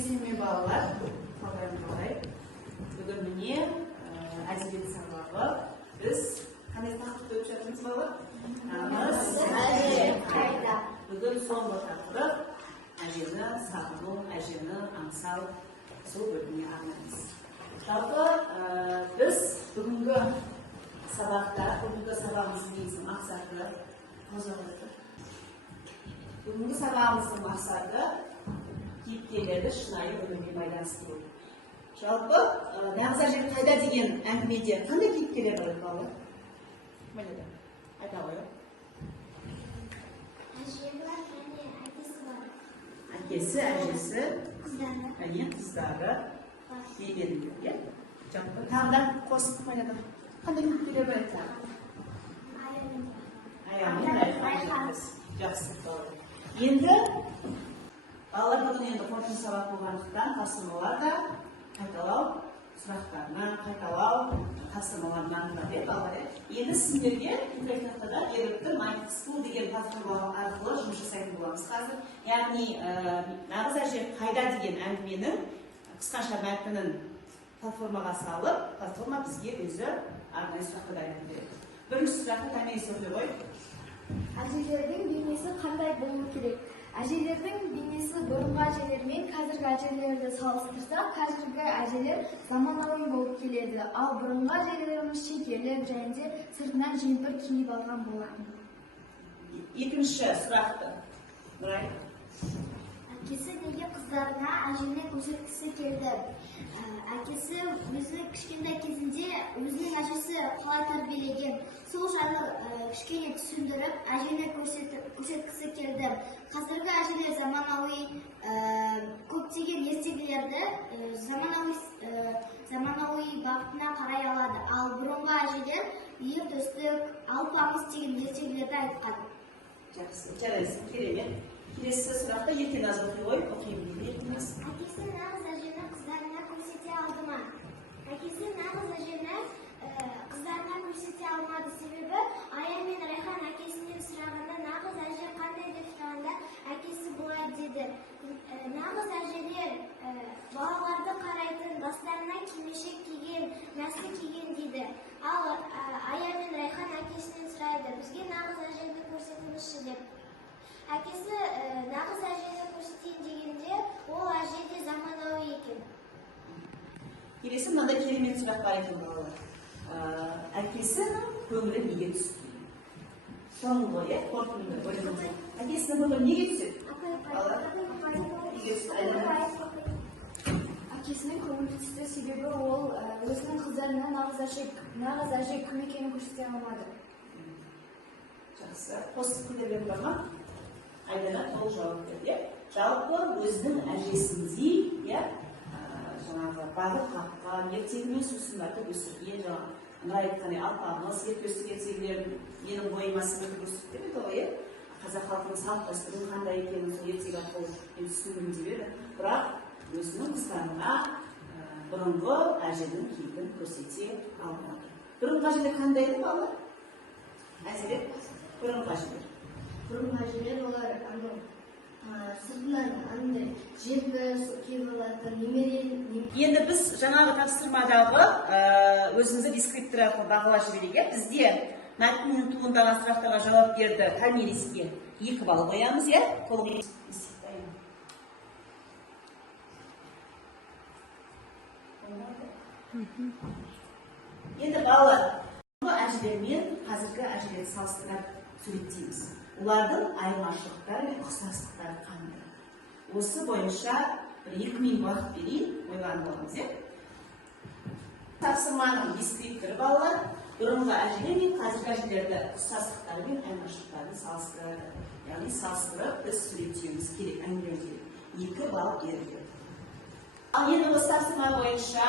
Сенмен балалар, қалай. Бүгін міне әдебиет сабағы. Біз қандай тақырыпты өтіп жатырмыз балалар? Намыс, әже, қайда. Бүгін соңғы тақырып әжені сағыну, әжені аңсау, сол бөліміне арнаймыз. Жалпы біз бүгінгі сабағымыздың негізгі мақсаты бүгінгі сабағымыздың мақсаты кейіпкерлерді шынайы өмірмен байланыстыру. Жалпы нағыз әже қайда деген әңгімеде қандай кейіпкерлер бар еді балалар? Біледі. Айта қойып. Әже бар, және әкесі бар. Әкесі, әжесі, Қыздары. және қыздары келеді. Жалпы тағы да қосып қойады. Қандай кейіпкерлер бар еді? Аямен Райхан. Жақсы балалар. Енді балалар бүгін енді қорытынды сабақ болғандықтан тапсырмалар да қайталау сұрақтарына, қайталау тапсырмаларына арналады балалар. Енді сіздерге интернеттада ерікті Mindful деген платформа арқылы жұмыс жасайтын боламыз қазір. Яғни нағыз әже қайда деген әңгіменің қысқаша мәтінін платформаға салып, платформа бізге өзі арнайы сұрақты дайындап береді. Бірінші сұрақты тәмелес оқи ғой. Әжелердің бейнесі қандай болуы керек? Әжелердің бейнесі бұрынғы әжелер мен қазіргі әжелерді салыстырсақ, қазіргі әжелер заманауи болып келеді. Ал бұрынғы әжелеріміз шекерлеп және сыртынан жемпір киіп алған болатын. Екінші сұрақты. Нұрай. Әкесі неге қыздарына әжені көрсеткісі келді? Әкесі өзінің кішкентай кезінде өзінің әжесі қалай тәрбиелеген, сол жайлы кішкене түсіндіріп, әжені көрсеткісі келді. Қазіргі әжелер заманауи көптеген ертегілерді заманауи бағытына қарай алады. Ал бұрынғы әжелер ер төстік, алпамыс деген ертегілерді айтқан. Жақсы, жарайсың, керемет. Келесі сұрақты ертең аз оқи ғой, оқимын дейді. Әкесі нағыз әжені қыздарына көрсете алды ма? Әкесі нағыз әжені қыздарына көрсете алмады. Себебі Ая мен Райхан әкесінен сұрағанда, нағыз әже қандай деп сұрағанда, әкесі бұлай деді. Нағыз әжелер балаларды қарайтын, бастарына кимешек киген, нәсі киген дейді. Ал Ая мен Райхан әкесінен сұрайды, бізге нағыз әжені көрсетіңізші деп. Әкесі нағыз әжені көрсетейін дегенде, ол әже де заманауи екен. Келесі мынандай керемет сұрақ бар екен балалар. Әкесі көңілі неге түсті? Соңғы ғой, қорытынды бөлімінде. Әкесінің көңілі неге түседі? Әкесінің көңілі түсті себебі ол өзінің қыздарына нағыз әже кім екенін көрсете алмады. Жақсы. Қосып көтерген бар ма? Айдана толық жауап берді. Жалпы өзінің әжесіндей, жаңағы бағып қаққан, ертегімен сусындатып өсірген, жаңағы айтқандай алпамыс, ертөстік ертегілерін менің бойыма сіңіріп көрсетті ме ғой? Қазақ халқының салт дәстүрінің қандай екенін сол ертегі арқылы түсіндіргім деп еді. Бірақ өзінің қыздарына бұрынғы әженің кейпін көрсете алмады. Бұрынғы әжелер қандай еді балалар? Әзірет бұрынғы әжелер. Бұрынғы әжелер олар сыртынан жерді киіп алатын, Енді біз жаңағы тапсырмадағы өзімізді дескриптор арқылы бағалап жіберейік. Бізде мәтіннен туындаған сұрақтарға жауап берді Томириске 2 балл қоямыз, толық енді балалар, әжелер мен қазіргі әжелерді салыстырып суреттейміз. Олардың айырмашылықтары мен ұқсастықтары қандай? Осы бойынша 2 минут уақыт берейін, ойланып алыңыз. Тапсырманың дескрипторы балалар бұрынғы әжелер мен қазіргі әжелерді ұқсастықтары мен айырмашылықтарын салыстырады. Яғни салыстырып біз суреттеуіміз керек, әңгімелеуіміз керек. 2 балл беріледі. Ал енді осы тапсырма бойынша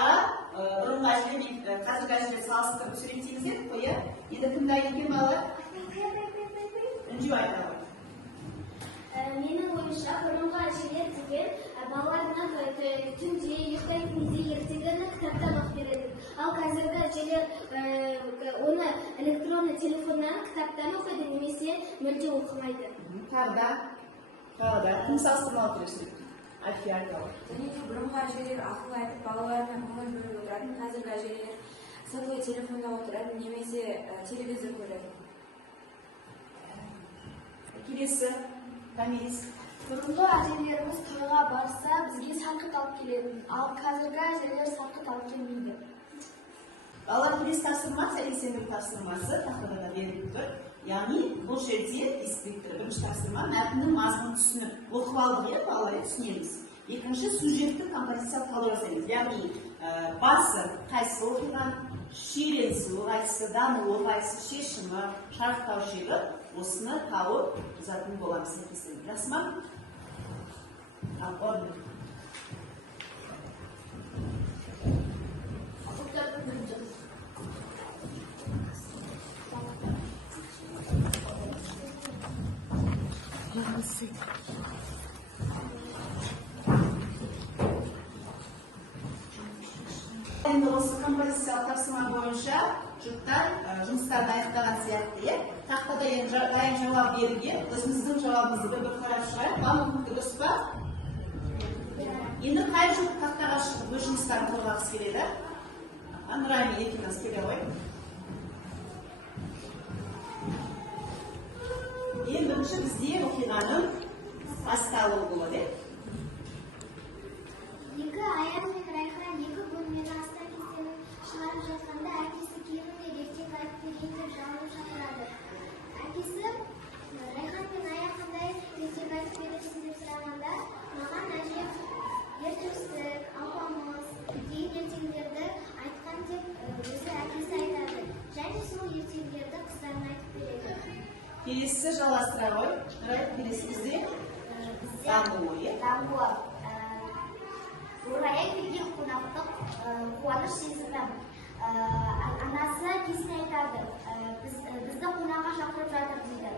бұрынғы әжелер мен қазіргі әжелерді салыстырып суреттейміз деп қоя. Енді кім дайын екен балалар? Үнжу айта ғой. Менің ойымша бұрынғы әжелер деген балаларына түнде ұйықтайтын кезде ертегіні кітаптан оқып береді. Ал қазіргі әжелер оны электронды телефоннан кітаптан оқиды немесе мүлде оқымайды. Тағы да кім салыстырмалы керек? Альфия айталы. Және де бұрынғы әжелер ақыл айтып балаларына көңіл бөліп отыратын, қазіргі әжелер сотовый телефонда отырады немесе телевизор көреді. Келесі, Камилис. Бұрынғы әжелеріміз тойға барса, бізге сарқыт алып келетін, ал қазіргі әжелер сарқыт алып келмейді. Балалар келесі тапсырма, сәйкестендіру тапсырмасы тақтада да беріліп тұр. Яғни бұл жерде ескіліктір. Бірінші тапсырма мәтіннің мазмұнын түсініп оқып алдық, балалар түсінеміз. Екінші сюжеттік композициялық талдау жасаймыз. Яғни басы қайсы оқиған, шиеленісі қайсысы, дамуы қайсысы, шешімі, шарықтау шегі осыны тауып жазатын боламыз сәйкестендіру. Жақсы ма? Орын. Енді осы композициялық тапсырма бойынша жұрттар жұмыстарды аяқтаған сияқты, тақтада дайын жауап берген, өзіміздің жауабымызды бір қарап шығайық. Барлығы дұрыс па? Енді қай жұрт тақтаға шығып өз жұмыстарын қорғағысы келеді? Нұрай мен екеуміз келе ғой. Ең бірінші бізде оқиғаның басталуы болады. Екі Аян мен Райхан екі бөлмені астан кестенін шығарып жатқанда әкесі келіңдер ертең айтып берейін деп жалынып шақырады. Әкесі Райхан мен Аян қандай ертең айтып бересің деп сұрағанда, маған әжем ертөстік, апамыз деген ертеңдерді айтқан деп өзі әкесі айтады. Және сол ертеңдерді қыздарына айтып береді. Келесі жалғастыра ғой. Келесі бізде дамуы. Орайы келген қонақтық қуаныш сезімі. Анасы әкесіне айтады, бізді қонаққа шақырып жатыр дейді.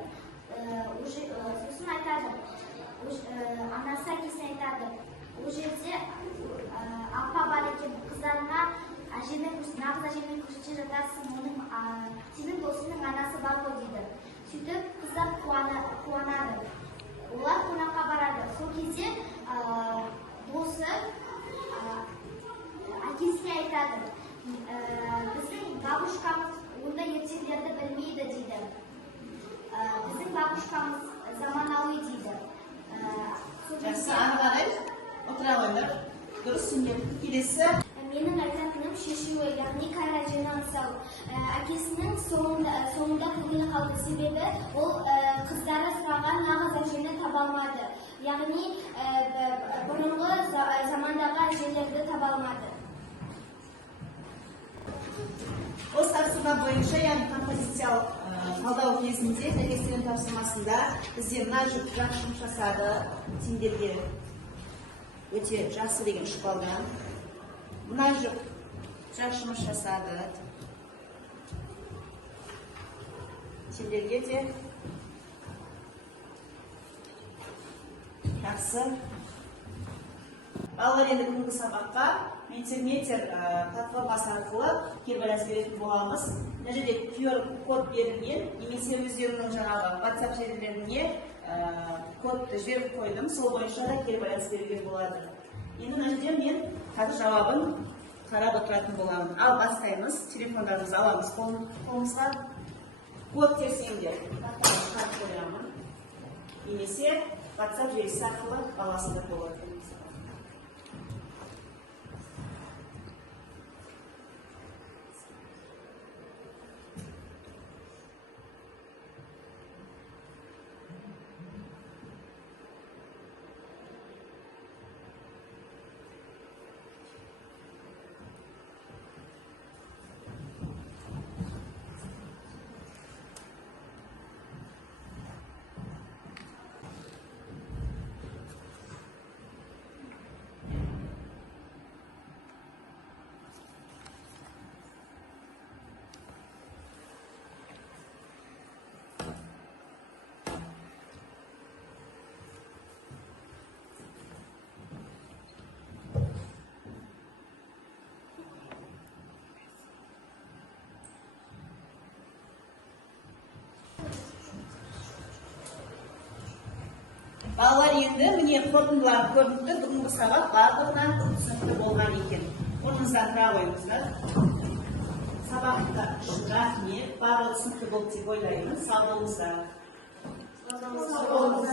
Сосын айтады, анасы әкесіне айтады, ол жерде апа бар екен, қыздарына нағыз әжемен көрсете жатарсың, сенің досыңның анасы бар ғой дейді. Сөйтіп қыздар қуанады. Олар қонаққа барады. Сол кезде досы әкесіне айтады, біздің бабушкамыз ондай ертегілерді білмейді дейді. Біздің бабушкамыз заманауи дейді. Жақсы, ары қарай отыра қойыңдар. Дұрыс түсінген. Келесі. Менің айтатыным шешуі, яғни кәрі әжені аңсау. Әкесінің соңында көңілі қалды, себебі ол қыздары сұраған нағыз әжені таба алмады. Яғни бұрынғы замандағы әжелерді таба алмады. Осы тапсырма бойынша, яғни композициялық талдау кезінде сәйкестендіру тапсырмасында бізде мына жұрт жақсы жұмыс жасады, сендерге өте жақсы деген 3 балдан. Мына жұрт жақсы жұмыс жасады, сендерге де жақсы. Балалар енді күнгі сабаққа интернеттер платформасы арқылы кері байланыс беретін боламыз. Мына жерде QR-код берілген, немесе өздерінің жаңағы WhatsApp желілеріне кодты жіберіп қойдым, сол бойынша да кері байланыс беруге болады. Енді мына жерде мен қазір жауабын қарап отыратын боламын. Ал бастаймыз, телефондарымызды аламыз қолымызға. Код терсеңдер, қарап қоямын. Немесе WhatsApp желісі арқылы баласында болады. Балалар енді міне қорытындылар көрінді. Бүгінгі сабақ барлығынан түсінікті болған екен. Орныңыздан тұра қойыңыздар. Сабақта үшін рахмет. Барлығы түсінікті болды деп ойлаймын. Сау болыңыздар. Sağ olun.